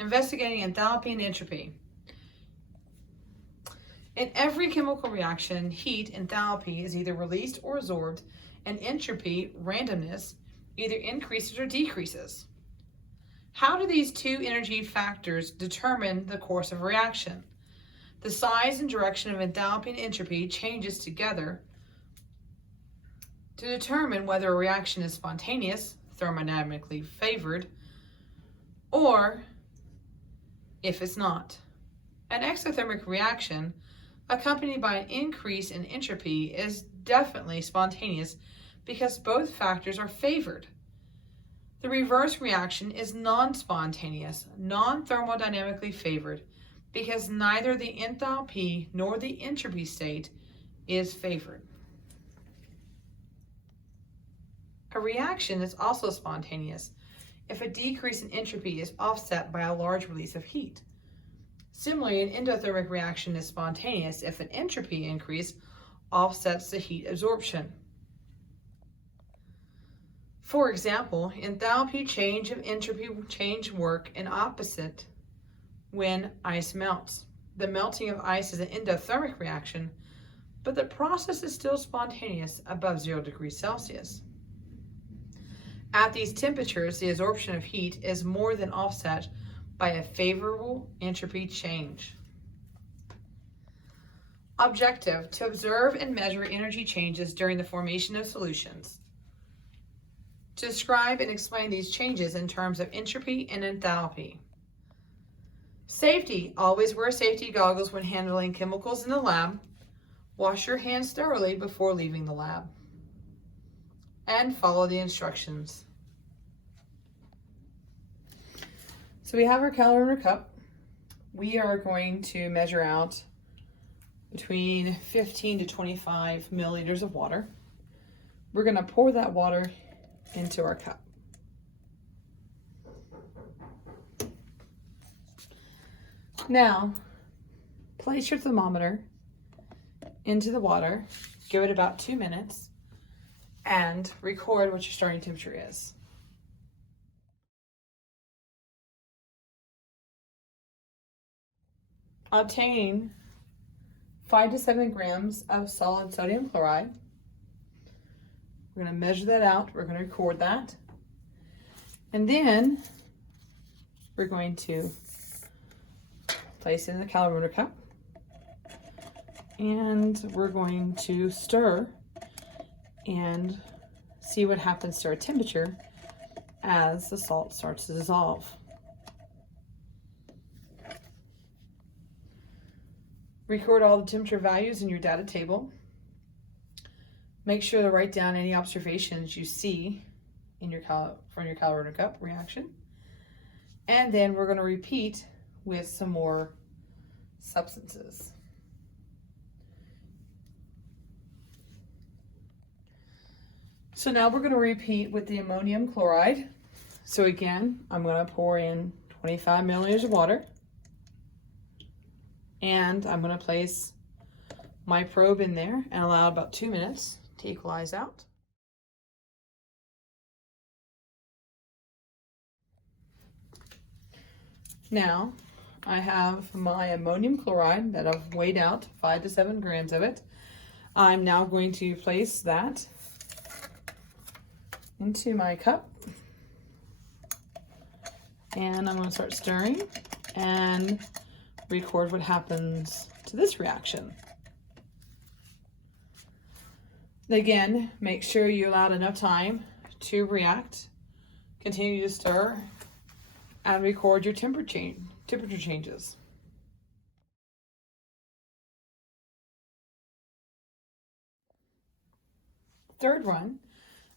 Investigating enthalpy and entropy. In every chemical reaction, heat, enthalpy, is either released or absorbed, and entropy, randomness, either increases or decreases. How do these two energy factors determine the course of a reaction? The size and direction of enthalpy and entropy changes together to determine whether a reaction is spontaneous, thermodynamically favored, or if it's not. An exothermic reaction accompanied by an increase in entropy is definitely spontaneous because both factors are favored. The reverse reaction is non-spontaneous, non-thermodynamically favored, because neither the enthalpy nor the entropy state is favored. A reaction is also spontaneous if a decrease in entropy is offset by a large release of heat. Similarly, an endothermic reaction is spontaneous if an entropy increase offsets the heat absorption. For example, enthalpy change and entropy change work in opposite when ice melts. The melting of ice is an endothermic reaction, but the process is still spontaneous above 0 degrees Celsius. At these temperatures, the absorption of heat is more than offset by a favorable entropy change. Objective: to observe and measure energy changes during the formation of solutions. To describe and explain these changes in terms of entropy and enthalpy. Safety: always wear safety goggles when handling chemicals in the lab. Wash your hands thoroughly before leaving the lab. And follow the instructions. So we have our calorimeter cup. We are going to measure out between 15 to 25 milliliters of water. We're going to pour that water into our cup. Now, place your thermometer into the water, give it about 2 minutes, and record what your starting temperature is. Obtain 5 to 7 grams of solid sodium chloride. We're going to measure that out. We're going to record that. And then we're going to place it in the calorimeter cup. And we're going to stir and see what happens to our temperature as the salt starts to dissolve. Record all the temperature values in your data table. Make sure to write down any observations you see in your from your calorimeter cup reaction. And then we're going to repeat with some more substances. So now we're going to repeat with the ammonium chloride. So again, I'm going to pour in 25 milliliters of water. And I'm going to place my probe in there and allow about 2 minutes to equalize out. Now, I have my ammonium chloride that I've weighed out, 5 to 7 grams of it. I'm now going to place that into my cup. And I'm going to start stirring and record what happens to this reaction. Again, make sure you allowed enough time to react. Continue to stir and record your temperature changes. Third one,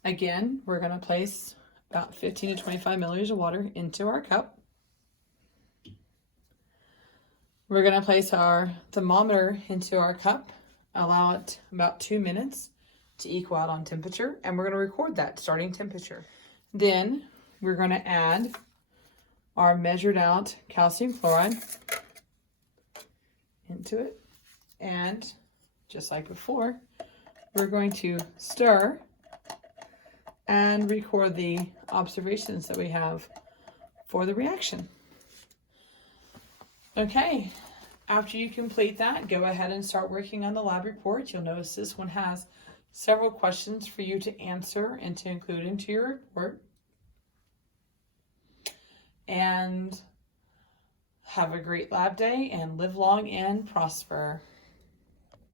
again, we're going to place about 15 to 25 milliliters of water into our cup. We're going to place our thermometer into our cup, allow it about 2 minutes to equal out on temperature, and we're going to record that starting temperature. Then we're going to add our measured out calcium chloride into it, and just like before, we're going to stir and record the observations that we have for the reaction. Okay, after you complete that, go ahead and start working on the lab report. You'll notice this one has several questions for you to answer and to include into your report. And have a great lab day and live long and prosper.